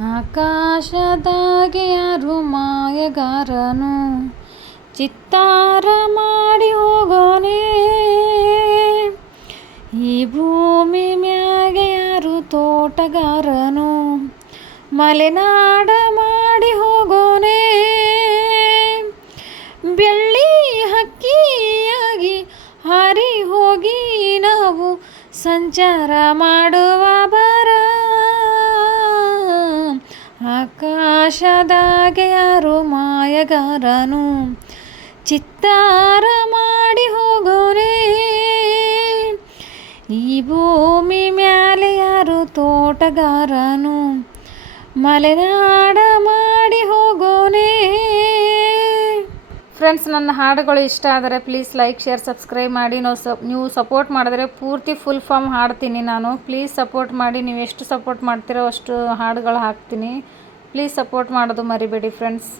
ಆಕಾಶದಾಗೆ ಯಾರು ಮಾಯಗಾರನು? ಚಿತ್ತಾರ ಮಾಡಿ ಹೋಗೋನೆ? ಈ ಭೂಮಿ ಮ್ಯಾಗೆ ಯಾರು ತೋಟಗಾರನು? ಮಲೆನಾಡ ಮಾಡಿ ಹೋಗೋನೆ? ಬೆಳ್ಳಿ ಹಕ್ಕಿಯಾಗಿ ಹಾರಿ ಹೋಗಿ ನಾವು ಸಂಚಾರ ಮಾಡುವ ಬರ ಆಕಾಶದಾಗೆ ಯಾರು ಮಾಯಗಾರನು? ಚಿತ್ತಾರ ಮಾಡಿ ಹೋಗೋರೆ ಈ ಭೂಮಿ ಮ್ಯಾಲೆ ಯಾರು ತೋಟಗಾರನು? ಮಲೆನಾಡ ಫ್ರೆಂಡ್ಸ್, ನನ್ನ ಹಾಡುಗಳು ಇಷ್ಟ ಆದರೆ ಪ್ಲೀಸ್ ಲೈಕ್ ಶೇರ್ ಸಬ್ಸ್ಕ್ರೈಬ್ ಮಾಡಿ. ನಾವು ಸಪ್ ನೀವು ಸಪೋರ್ಟ್ ಮಾಡಿದ್ರೆ ಪೂರ್ತಿ ಫುಲ್ ಫಾರ್ಮ್ ಹಾಡ್ತೀನಿ ನಾನು. ಪ್ಲೀಸ್ ಸಪೋರ್ಟ್ ಮಾಡಿ. ನೀವು ಎಷ್ಟು ಸಪೋರ್ಟ್ ಮಾಡ್ತೀರೋ ಅಷ್ಟು ಹಾಡುಗಳು ಹಾಕ್ತೀನಿ. ಪ್ಲೀಸ್ ಸಪೋರ್ಟ್ ಮಾಡೋದು ಮರಿಬೇಡಿ ಫ್ರೆಂಡ್ಸ್